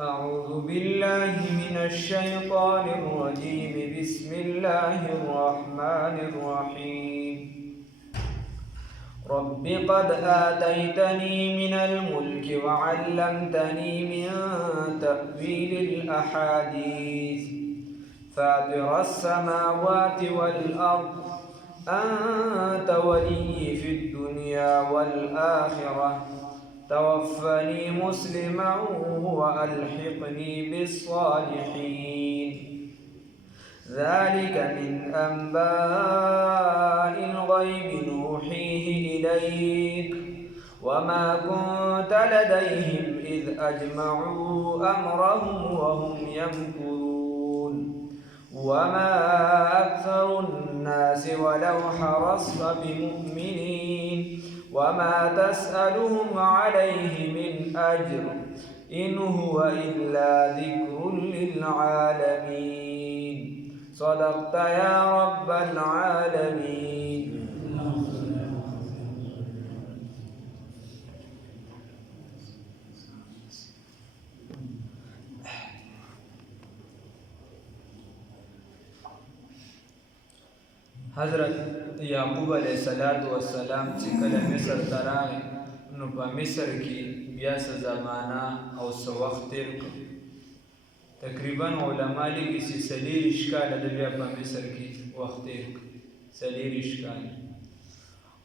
أعوذ بالله من الشيطان الرجيم. بسم الله الرحمن الرحيم. رب قد آتيتني من الملك وعلمتني من تأويل الأحاديث فاطر السماوات والأرض أنت ولي في الدنيا والآخرة توفني مسلما وألحقني بالصالحين. ذلك من أنباء الغيب نوحيه إليك وما كنت لديهم إذ أجمعوا أمرهم وهم يمكرون وما أكثر الناس ولو حرصت بمؤمنين وما تسألهم عليه من أجر إن هو إلا ذكر للعالمين. صدقت يا رب العالمين. حضرت یعقوب علیہ السلام چې کله مصر ته راغی نو په مصر کې بیا څه زمانہ او څه وخت تېر کړ. تقریبا علما لیکي چې 40 کاله د بیا په مصر کې وخت تېر کړ. 40 کاله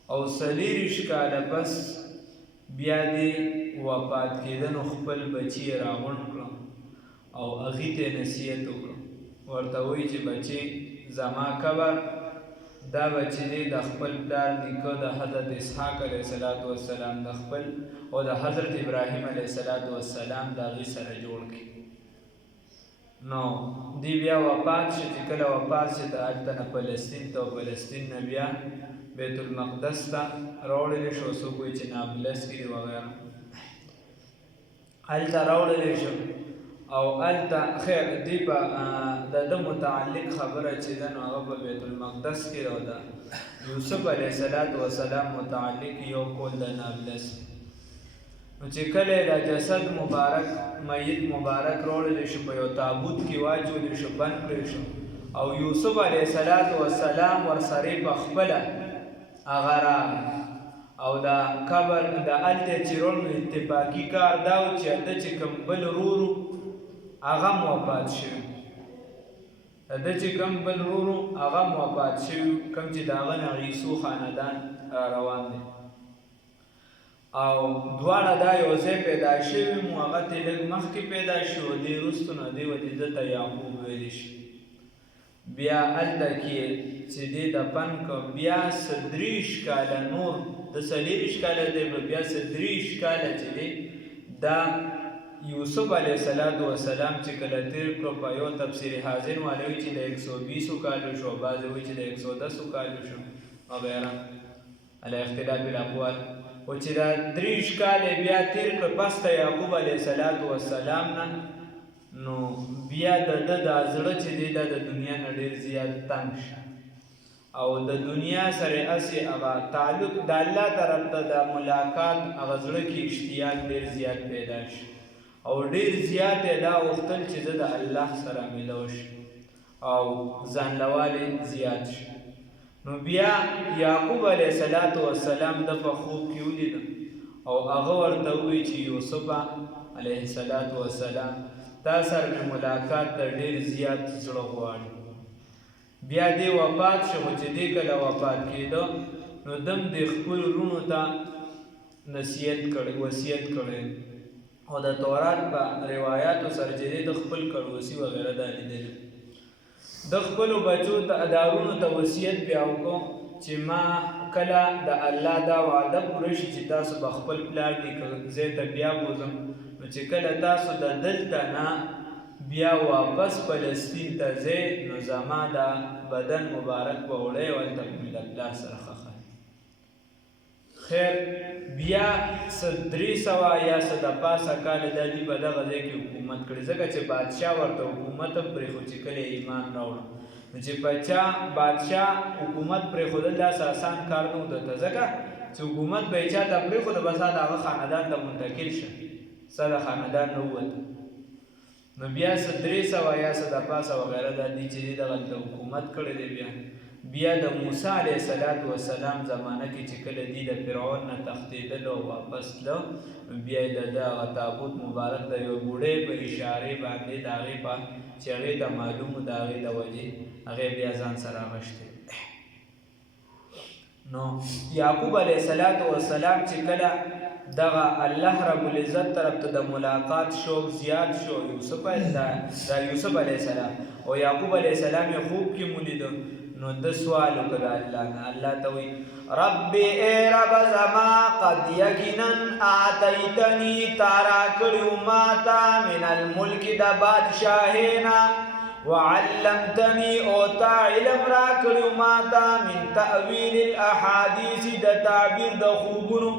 او 40 کاله بس بیا دې وفات کېده نو خپل بچي یې راغونډ کړه او هغې ته یې نصیحت وکړه. ورته وایي چې بچې زما قبر دا بچی دی د خپل پلار نیکه د حضرت اسحاق علیه السلام د خپل او د حضرت ابراهیم علیه السلام د هغې سره جوړ کړي. نو دی بیا وفات شو. چې کله وفات شو د هلته نه فلسطین ته او فلسطین نه بیا بیت المقدس ته راوړلی شو. څوک وایي چې نابلس کې دی وغیره هلته راوړلی شو او هلته خیر دی په د ده متعلق خبره چې ده نو هغه په بیت المقدس کې او د یوسف علیه السلام متعلق یو قول د نابلس. نو چې کله د جسد مبارک میت مبارک راوړلی شو په یو تابوت کې واچولی شو بند کړی شو او یوسف علیه السلام ورسره په خپله هغه راغی او دا قبر د هلته چې روړ اتفاقي کار دا و چې هلته چې کوم بل ورورو هغه وفات شوي د چې کوم بل ورورو هغه وفات شوي کوم چې د هغه نه عیسو خاندان روان دی او دواړه دا یو ځای پیدا شوي مو هغه ته لږ مخکې پیدا شو دې وروستو نه دې ودې ده ته یعقوب ویلی شي. بیا هلته کې چې دې دفن کړ بیا 30 کاله نور د 40 کاله دی بیا 30 کاله چې دی دا یوسف علیه السلام چې کله تیر کړو په یو تفسیر حاضر والی وایي چې د 120 کالو شو بعضې وایي چې د 110 کالو شو وغیره علی اختلاف الاقوال او چې دا 30 کاله بیا تیر کړو پس د یعقوب علیه السلام نه نو بیا د ده دا زړه چې دی دا د دنیا نه ډېر زیات تنګ شو او د دنیا سره هسې هغه تعلق د الله طرف ته د ملاقات هغه زړه کې اشتیاق ډېر زیات پیدا شو او ډېر زیات یې دا غوښتل چې زه د الله سره ملو شم او ځانلوالی زیات شو. نو بیا یعقوب علیه السلام د په خوب کې ولیده او هغه ورته ووایي چې یوسفه علیه السلام تا سره مې ملاقات ته ډېر زیات زړه غواړي. بیا دې وفات شو چې دې کله وفات کېده نو دم دې خپلو وروڼو ته وصیت کړی او د تورات په روایاتو سره چې دی د خپل کړوسي وغیره دا لیدلي د خپلو بچو ته ادارونو ته وصیت بیا وکړو چې ما کله د الله دا وعده پوره شي چې تاسو به خپل پلار نیکه ځای ته بیا بوځم نو چې کله تاسو د دلته نه بیا واپس فلسطین ته ځئ نو زما دا بدن مبارک به وړی او هلته به مې د پلار سره ښخ. خیر بیا 300 یا څه د پاسه کاله دا دوی په دغه ځای کې حکومت کړي ځکه چې بادشاه ورته حکومت هم پرېښود چې کله ایمان راوړه نو چې بادشاه حکومت پرېښودل داسې اسان کار نه و درته ځکه چې حکومت به یې چا ته پرېښوده بس د هغه خاندان ته منتقل شه ستا د خاندان نه ووته نو بیا 300 یا 400 وغیره د دې چې دغه حکومت کړی دی. بیا د موسی علیه السلام زمانه کې چې کله دی د فرعون نه تښتېدل او واپس تلو، بیا یې د دغه تابوت مبارک د یو بوډۍ په اشارې باندې د هغې په چې هغې ته معلوم و د هغې د وجې هغې بیا ځان سره اغشتی. نو یعقوب علیه السلام چې کله دغه الله رب العزت طرف ته د ملاقات شوق زیات شو یوسف علیه السلام او یعقوب علیه السلام یې خوب کې مولیدو. نو د سوال وکړه الله نه، الله ته وایي رب ای رب زما قد یقینا آتیتنی تارا کړیو ماته من الملک د بادشاهینا وعلمتنی او تا علم را کړیو ماته من تأویل الاحادیث د تعبیر د خوبونو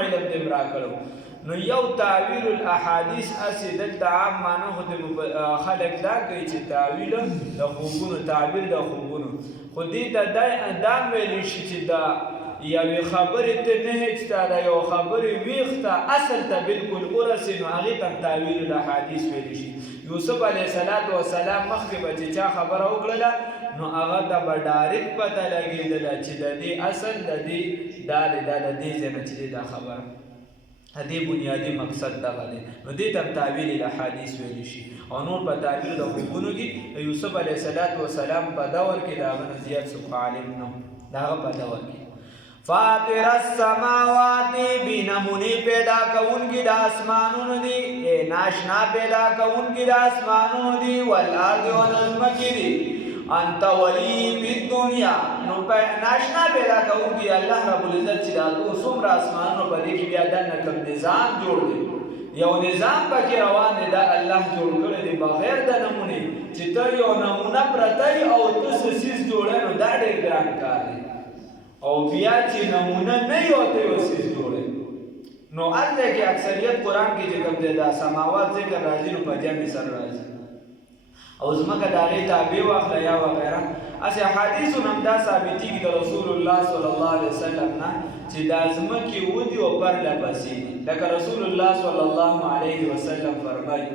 علم دې را کړو. نو یو تعویل الاحادیث اسی دلته عام معنی خو د خلک دا کوي چې تعویل د خوبونو تعبیر د خوبونو خو دې ته دا ویلی شي چې دا یوې خبرې ته نه هیچتا دا یو خبرې ویښته اصل ته بالکل ورسې نو هغې ته تعویل الاحادیث ویلی شي. یوسف علیه السلام مخکې به چې چا خبره وکړله نو هغه ته به ډایرکټ پته لګېدله چې د دې اصل د دې دا د دې ځای نه چې دی دا خبره دې بنیادی مقصد دغه دی. نو دې ته تعویل الاحادیث ویلی شي. او نور په تعبیر د خوبونو کې د یوسف علیه السلام په دور کې د هغه نه زیات څوک عالم نه و د هغه په دور کې. فاطر السماوات بی نمونی پیدا کونکی دا اسمانون دی ناشنا پیدا کونکی دا اسمانون دی والارض و نظمکی دی انت ولی فی الدنیا نو ناشنا پیدا کونکی اللہ رب العزت چی داتو سمر اسمانون پا دیکھی بیا دن نکم نظام جوڑ دی یو نظام پا کی روان دی دا اللہ جوڑ کردی بغیر دا نمونی چی تر یو نمونه پرتای او تس سیز جوڑے نو دا دیر گران کار دی او بیا چې نمونه نه یو ته یو سیز جوړي. نو هلته کې اکثریت قرآن کې چې کوم دی دا سماوات ذکر راځي نو په جمع سره راځي او ځمکه د هغې تابع واخله یا وغیره. هسې احادیثو نه هم دا ثابتېږي د رسول الله صلی الله علیه وسلم نه چې دا ځمکې ودي او پرله پسې دي. لکه رسول الله صلی الله علیه وسلم فرمایي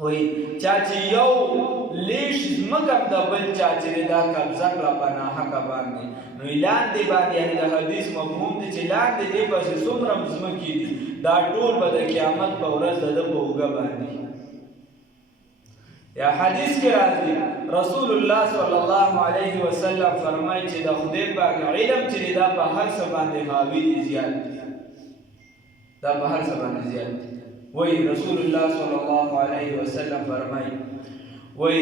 وی چا چې یو لیش ځمکه د بل چا چې دا قبضه کړه په ناحقه باندې نو لاندې باندې یعنې د حدیث مفهوم دی چې لاندې دې پسې څومره ځمکې دي دا ټول به د قیامت په ورځ د ده په اوږه باندې. یا حدیث کې راځي رسول الله صلی الله علیه وسلم فرمایي چې د خدای پاک علم چې دا په هر څه باندې حاوي دي زیات دي دا په هر څه باندې زیات دي. وی رسول الله صلی الله علیه وسلم فرمایي وی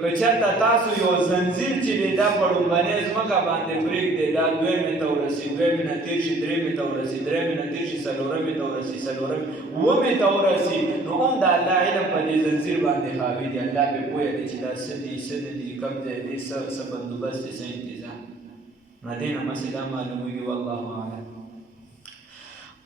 که چېرته تاسو یو زنځیر چې دی دا په لومبنۍ ځمکه باندې پرېږدئ دا دویمې ته ورسي دویمې نه تېر شي درېمې ته ورسي درېمې نه تېر شي څلورمې ته ورسي څلورمې اوومې ته ورسي نو هم د الله علم په دې زنځیر باندې حاوي دی. الله پرې پوهه دی چې دا څه دي څه نه دي کوم ځای دی څه بندوبست دی څه انتظام نو دې نه مسې دا معلومېږي والله اعلم.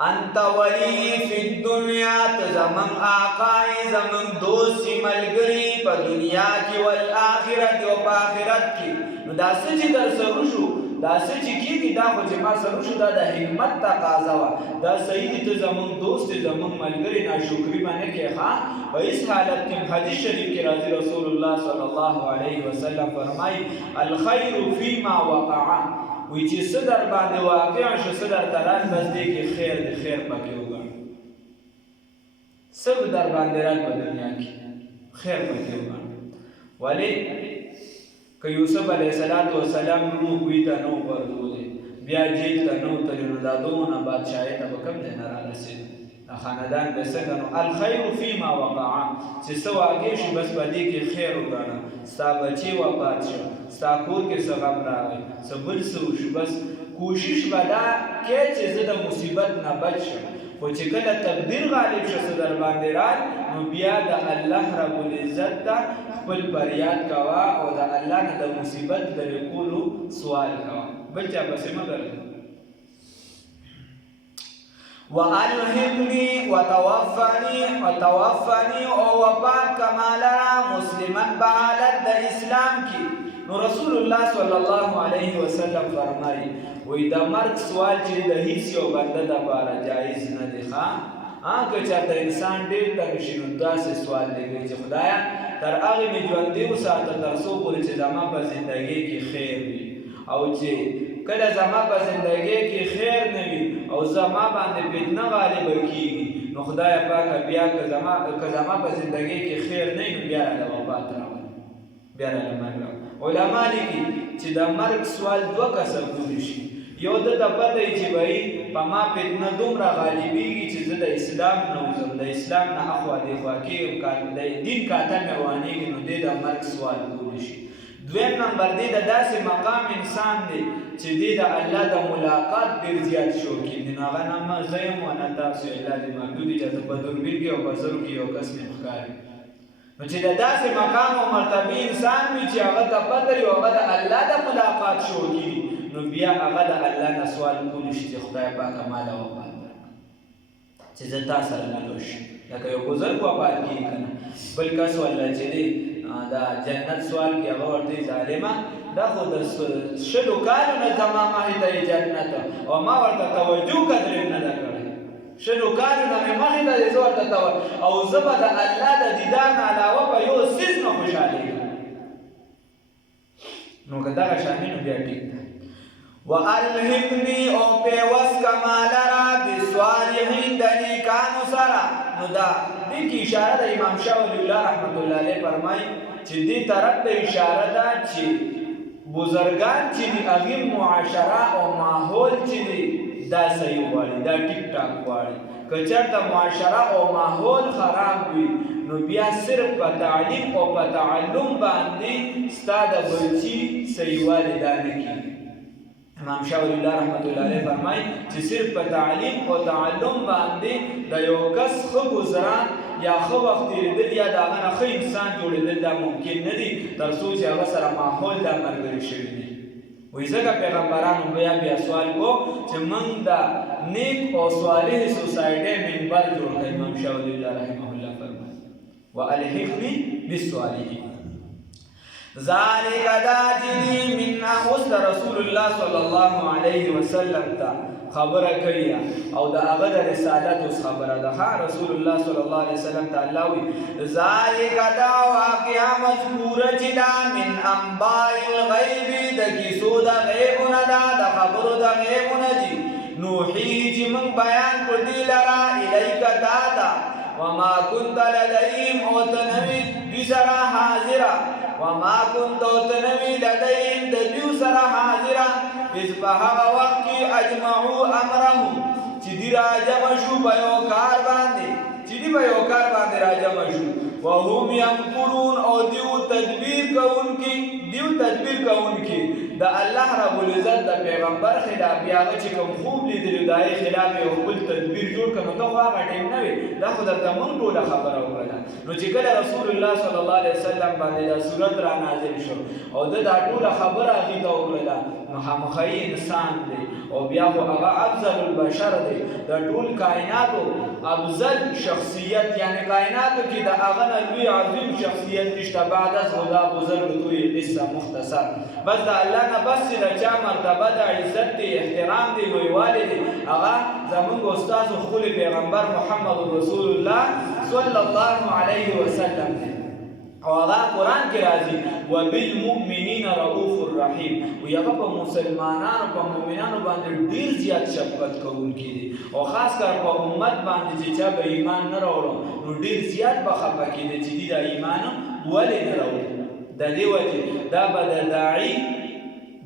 انت ولی فی الدنیا تزمن آقای زمن دوستی ملگری پا دنیا کی والآخرت و پا آخرت کی نو دا سچی در سروشو دا سچی کی دی دا خو چې ما سروشو دا دا حکمت تقاضا وا دا صحیح دی زمن دوست زمن ملگری ناشکری باندې کې خان و اس حالت کې حدیث شریف کې راځي رسول الله صلی الله علیه وسلم فرمایي الخير فيما وقع وی چې څه در باندې واقع شو څه در ته رال بس دی کې خیر دی خیر پکې وګڼه څه در باندې رال په دنیا کې خیر پکې وګڼه. ولې که یوسف علیه السلام روح وی ته نو ورغلی بیا جیل ته نو تللی نو دا دونه بادشاهۍ ته به کوم ځای نه رارسېد دا خاندان به څنګه نو الخیر فیما وقع چې څه واقع شي بس په دې کې خیر وګڼه ستا بچی وفات شو ستا کور کې څه غم راغی څه بل څه وشو بس کوشش به دا کې چې زه د مصیبت نه بچ شم خو چې کله تقدیر غالب شو څه در باندې رال نو بیا د الله رب العزت ته خپل فریاد کوه او د الله نه د مصیبت لرې کولو سوال کوه بل چا پسې مه ګرځه. وَأَلْهِمْنِي وَتَوَفَّنِي او وفات کمالرا مسلمن بحالت د اسلام کی. نو رسول الله صلی الله علیه وسلم فرمایي وی د مرګ سوال چې د هیڅ یو بنده دپاره جایز نه دی ښه که چېرته انسان ډېر تنګ شي نو داسې سوال دی کوي چې خدایه تر هغې مې ژوندي وساته تر څو پورې چې زما په زندګۍ کې خیر وي او چې کله زما په زندګۍ کې خیر نه وي او زما باندې فتنه غالبه کېږي نو خدایه پاکه بیا که زما په زندګۍ کې خیر نه وي نو بیا راله وفات راوړه بیا راله مرګ راوړه علما لیکي چې د مرګ سوال دوه کسه پوری شي یو د پته چې وایي په ما فتنه دومره غالبېږي چې زه د اسلام نه وځم د اسلام نه اخوا دېخوا کېږم د دین کاته مې روانېږي نو دی د مرګ سوال پوری شي دویم نمبر دی د داسې مقام انسان دی چې دی د الله د ملاقات ډېر زیات شوقین دی نو هغه نه زه یم و نه تاسو الله دې محدود چې په دوربین کې او په زرو کې یو کس مې ښکاري نو چې د داسې مقام او مرتبې انسان وي چې هغه ته پته وي او هغه د الله د ملاقات شوقي نو بیا هغه د الله نه سوال کولی شي چې خدای پاکه ماله وفات درکړه چې زه تا سره ملو شم لکه یو بزرګ وفات کېږي که نه بل کس والله چې دی د جنت سوال کې هغه ورته ظالمه دا خو د شلو کالو نه زما مخې ته یې جنت او ما ورته توجه قدرې نه ده کړې شلو کالو نه مې مخې ته دی زه ورته او زه به د الله د دیدار نه علاوه په یو څیز نه خوشحالېږم نو که دغه شانې نو بیا ټیک ده وَأَلْهِمْنِي او پیوس کما لرا بِالصَّالِحِینَ د نیکانو سره نو دا دې کې اشاره د امام شاه ولی الله رحمت الله علیه فرمایي چې دې طرف ته اشاره ده چې بزرګان چې دي هغې معاشره او ماحول چې دی دا صحیح غواړي دا ټیک ټاک غواړي که چېرته معاشره او ماحول خراب وي نو بیا صرف په تعلیم او په تعلم باندې ستا د بچي صحیحوالی دا نه کېږي امام شاه ولی الله رحمت الله علیه فرمایي چې صرف په تعلیم او تعلم باندې د یو کس ښه ګذران یا ښه وخت تېرېدل یا د هغه نه ښه انسان جوړېدل دا ممکن نه دي تر څو چې هغه سره ماحول دا ملګري شوي دي وایي ځکه پیغمبرانو بیا سوال کو چې موږ د نیک او صالح سوسایټۍ منبر جوړ کړ امام شاه ولی الله رحمه الله فرمایي والحقني بالصالحین ذالک دا جدی من اوس د رسول الله صلی الله علیه وسلم ته خبره کړې او د هغه د رسالت اوس خبره ده رسول الله صلی الله علیه وسلم ته الله وی ذالک دا واقعه مذکوره چې دا من انباء الغیب د کیسو د غیبونه ده د خبرو د غیبونه دي نوحی چې موږ بیان کړ دي لرا الیک تا ته وما كنت لديهم او تنوي دوی سره حاضره وما كنت تنوي لديهم د دوی سره حاضره اذ په هغه وخت کې اجمعوا امرهم چې دی راجمع شو په یو کار باندې راجمع شو وهم يمكرون او دیو تدبیر کوونکي د الله رب العزت د پیغمبر خلاف یا چې کوم خوب لیدلی د هغې خلاف یو خپل تدبیر جوړ کړه نو ته خو هغه ټیم نه وې دا خو درته موږ ټوله خبره وکړله نو چې کله رسول الله صلی الله علیه وسلم باندې دا صورت را نازل شو او د دا ټوله خبره هغې ته وکړله نو خامخا انسان دی او بیا خو هغه افضل البشر دی د ټول کائناتو افضل شخصیت یعنی کائناتو کې د هغه نه لوی عظیم شخصیت نشته بعد از خدا بزرگ توی قصه مختصر بس د الله نه بس چې د چا مرتبه د عزت دی احترام دی لویوالی دی هغه زمونږ استاد خپل پیغمبر محمد رسول الله صلی الله علیه وسلم دی او هغه قرآن کې راځي وبالمؤمنین رؤوف الرحیم وی هغه په مسلمانانو په مؤمنانو باندې ډیر زیات شفقت کوونکی دی او خاص کر په امت باندې چې چا به ایمان نه راوړو نو ډیر زیات به خفه کېدی چې د ایمان ولې نه راوړي د دې وجې دا به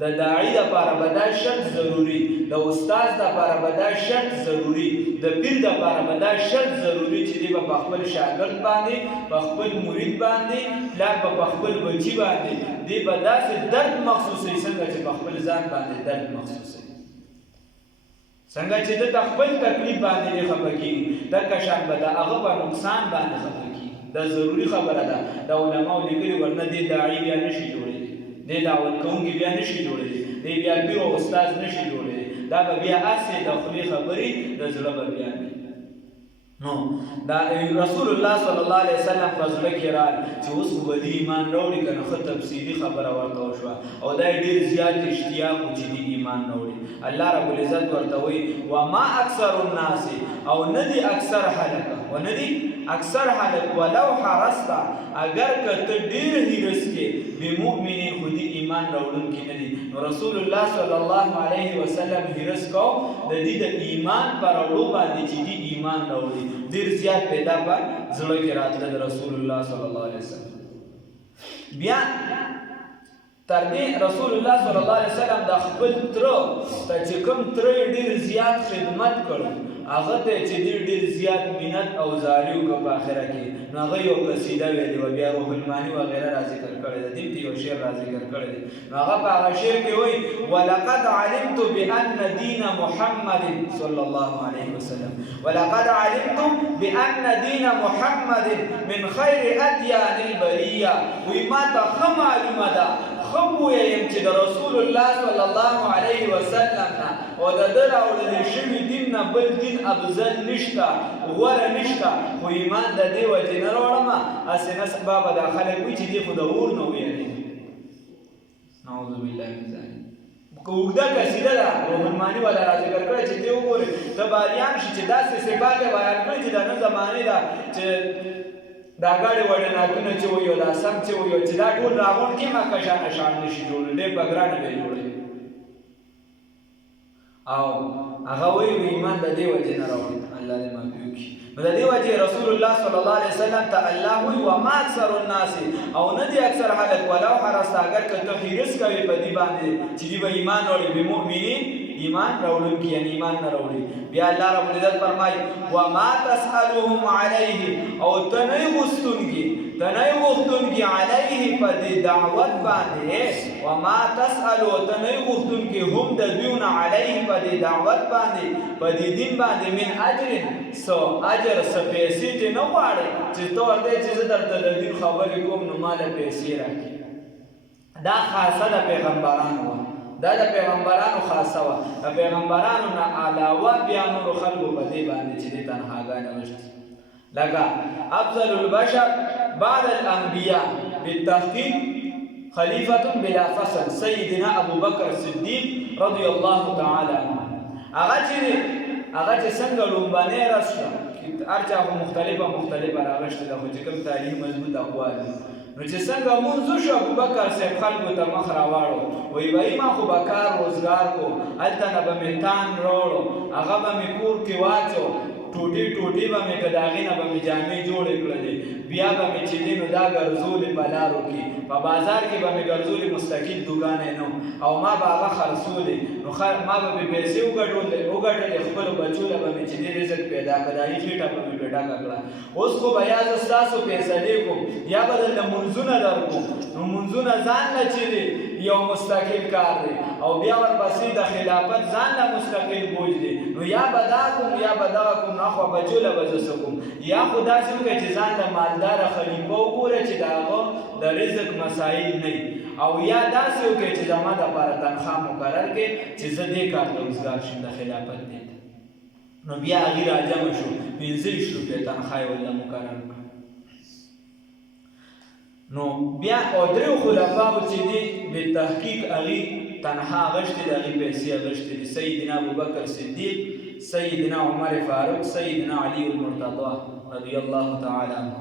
د داعی دپاره به دا شرط ضروري د استاد دپاره به دا شرط ضروري د پیر دپاره به دا شرط ضروري چې دی به په خپل شاګرد باندې په خپل مرید باندې پلار به په خپل بچي باندې دی به داسې درد مخصوصوي څنګه چې په خپل ځان باندې درد مخصوصوي څنګه چې د خپل تکلیف باندې دی خفه کېږي دغه شان به د هغه په نقصان باندې خفه کېږي دا ضروري خبره ده د علماو لیکلي ورنه دې داعي بیا نشي جوړېدی دې دعوت کوونکي بیا نشي جوړېدی دې بیا پیر او استاد نشي جوړېدی دا به بیا هسې د خولې خبرې د زړه به بیا نه نو دا رسول الله صلی الله علیه وسلم په زړه کې رال چې اوس خو به دې ایمان راوړي که نه ښه تفصیلي خبره ورته وشوه او دا یې ډېر زیات اشتیاق و چې دې ایمان راوړي. الله رب العزت ورته وایي وما اکثر الناس او نه دي اکثر خلک و نه دي اکثر خلک ولو حرصت اگر که ته ډېر هیرس کې بمؤمنین خو دې ایمان راوړونکي نه دي. نو رسول الله صلی الله علیه وسلم هیرس کو د دې د ایمان په راوړو باندې چې دې ایمان راوړي ډېر زیات پیدا په زړه کې راتله د رسول الله صلی الله علیه وسلم. بیا تر دې رسول الله صلی الله علیه وسلم د خپل تره ته چې کوم تره یې ډېر زیات خدمت کړو هغه ته چې ډېر زیات منت او زاري وکړه په آخره کې نو هغه یو قصیده ویلې وه بیا روح المعانی وغیره را ذکر کړی دی دې یو شعر را ذکر کړی دی نو هغه په هغه شعر کې وایي ولقد علمت بأن دین محمد صلی الله علیه وسلم ولقد علمت بأن دین محمد من خیر ادیان البریه وایي ما ته ښه معلومه ده ښه پوهېږم چې د رسول الله صلی الله علیه وسلم نه او د ده راوړل شوي دین نه بل دین افضل نشته غوره نشته خو ایمان د دې وجې نه راوړمه هسې نه سبا به دا خلک وایي چې دې خو د اور نه ویلې نعوذ بالله من ذلک که اوږده قصیده ده روح المعانی والا را ذکر کړی چې دې وګورې ته به حیران شي چې داسې صفات یې بیان کړي چې د نه زمانې ده چې دا ګاډې وړې ناکونه چې وایي او دا سم چې وایي چې دا ټول راغونډ کې ما کشانه شان نشي جوړولی ډېر په ګرانه به یې جوړوي او هغه وایي ایمان د دې وجې نه راوړي الله دې معافي وکړي نو د دې وجې رسول الله صلی الله علیه وسلم ته الله وایي وما اکثر الناس او نه دي اکثر خلک ولو حرصت اگر که ته حرص کوې په دې باندې چې دوی به ایمان راوړي بمؤمنین ایمان راوړونکي یعنې ایمان نه راوړي. بیا الله رب العزت فرمایي وما تسألهم علیه او ته نه یې غوښتونکي علیه په دې دعوت باندې وما تسألو ته نه یې غوښتونکي هم د دوی نه علیه په دې دعوت باندې په دې دین باندې من اجر څه اجر څه پیسې ته نه غواړې چې ته ورته چې زه درته د دین خبرې کوم نو ماله پیسې راکړي دا خاصه د پیغمبرانو وه دا د پیغمبرانو خاصه وه د پیغمبرانو نه علاوه بیا نورو خلکو په دې باندې چې دې تنخواګانې غوښتي لکه افضل البشر بعد الانبیاء بالتحقیق خلیفة بلا فصل سیدنا ابو بکر صدیق رضی الله تعالی عنه هغه چې څنګه لومبنی رسته هر چا خو مختلفه راغشته ده خو چې کوم تعلیم مضبوط اقوال نو چې څنګه مونځ وشو ابوبکر صاحب خلکو ته مخ راواړو وایي بهی ما خو به کار روزګار کو هلته نه به مې تان راوړو هغه به مې کور کې واچو ټوټې به مې که د هغې نه به مې جامې جوړې کړلې بیا به مې چې دی نو دا ګرځولې په لارو کې په بازار کې به مې ګرځولې مستقل دوکانې نه او ما به هغه خرڅولې نو ما به مې پیسې وګټلې خپلو بچو له به مې چې دی رزق پیدا کړه د هغې خېټه به مې پیدا کړه اوس خو به یا زه ستاسو فیصلې کوم یا به درله مونځونه درکوم نو مونځونه ځان له چې دی یو مستقل کار دی او بیا ورپسې د خلافت ځان له مستقل بوج دی نو یا به دا کوم یا به دغه کوم نه خو بچو له به زه څه کوم یا خو داسې وکړئ چې ځان له مالداره خلیفه وګوره چې د هغه د رزق مسایل نه او یا داسې وکړئ چې زما دپاره تنخوا مقرر کړې چې زه دې کار ته وزګار شم د خلافت دې ته نو بیا هغې راجمع شو 15 روپۍ تنخوا یې ورله مقرر کړه نو بیا او دریو خلفاو چې دي بالتحقیق هغې تنخوا اخیستې د هغې پیسې اخیستې دي سیدنا ابوبکر صدیق سیدنا عمر فاروق سیدنا علی المرتضی رضی الله تعالی عنه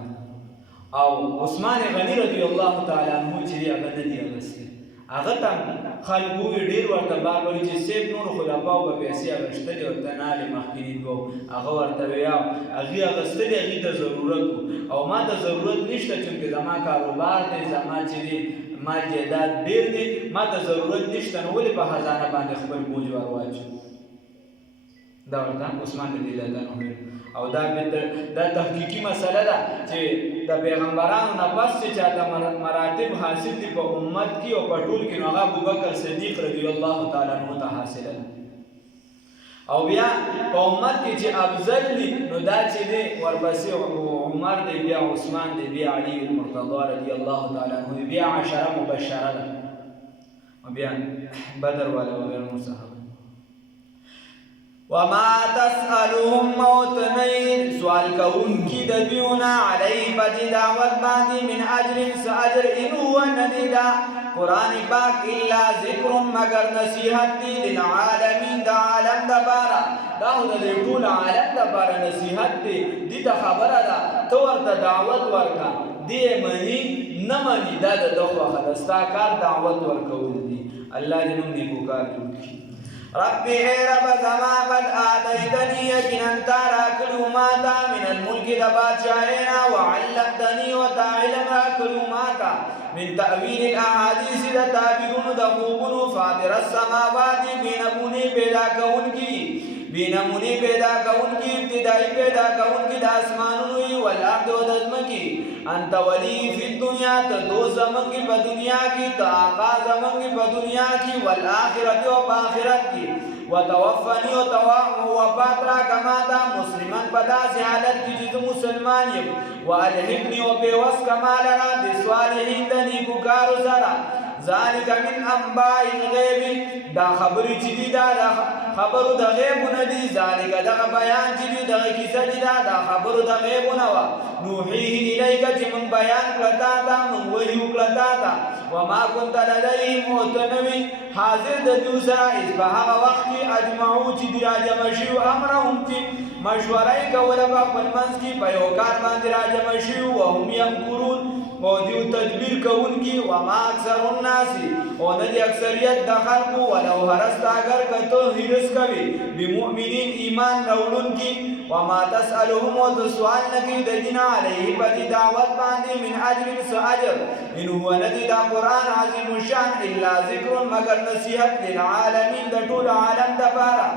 او عثمان غنی رضی الله تعالی عنه چې دی هغه نه دي اخیستې هغه ته خلکو ډېر ورته بار وایي چې صرف نورو خلفاو به پیسې اخیستلې ورته نالې مخکیني دوه هغه ورته ویل هغې اخیستلې هغې ته ضرورت و او ما ته ضرورت نشته چونکې زما کاروبار دی زما چې دی مال جایداد ډېر دی ما ته ضرورت نشته نو ولې په خزانه باندې خپل بوج ور واچو دا ورته عثمان رضی الله عنه او دا تحقیقي مسله ده چې د پیغمبرانو نه پس چې چاته مراتب حاصل دي په امت کې او په ټول کې نو هغه ابوبکر صدیق رضی الله تعالی عنه ته حاصله او بیا په امت کې چې افضل دي نو دا چې دی ورپسې عمر دی بیا عثمان دی بیا علی المرتضی رضی الله تعالی عنه بیا عشره مبشره ده او بیا بدر والا وغیره صحابه وما تسألهم موتنين سوال كون کی دبیونا علی پدی دعوت باندی من اجر سأجر ان هو ندیدا قرآن پاک الا ذکر مگر نصیحت دی للعالمین دا عالم دا بارا دا دا طول عالم دا بارا نصیحت دی تا خبر دا تو ورطا دعوت ورکا دی منی نمانی دا دا دخوا خدستا کار دعوت ورکول دی اللہ جنم دی پکار جوڑ ربي اے رب زما قد آتيتني يقينا تارا كلماتا من الملك دباتشاهنا وعلمتني وتعلم كلماتا من تأويل الأحاديث دتابرون دخوبون فاطر السماوات بينموني پیدا کون کی بینمونی پیدا کون کی ابتدائی پیدا کون کی دا اسمانونوی والارد و دزمکی انت ولی فی الدنیا تدو زمنگی پا دنیا کی تا آقا زمنگی پا دنیا کی والآخرت و پاخرت کی وتوفنی و وفات را کماتا مسلمان پدا سی حالت کی جز مسلمان یم والحقنی و پیوس کمالنا بسوالحین دنی بکارو سرا ذالک من انباء الغیب دا خبری چی دا خبرو دا غیب ندی ذالک دا بیان چی دا کسا دی دا خبرو دا غیب نوا نوحیه الیکا چی من بیان کرتا تا من وحیو کرتا تا وما کنت لدیهم اتنوی حاضر دا دوسرا اس بها وقت کی اجمعو چی دی راجمشیو امرهم چی مشورائی کولا باقبل منز کی پیوکار باندی راجمشیو وهم یمکرون موجود تدبیر کون کی وما اکثر الناسی و ندی اکثریت دخل کو ولو حرست اگر کتو حرس کبی بمؤمنین ایمان رولن کی وما تسألهم و تسوال نکی دجنا علیه پتی دعوت باندی من عجر سعجر ان هو ندی دا قرآن عظیم الشان الا ذکر مگر نصیحت للعالمین دا طول عالم دا پارا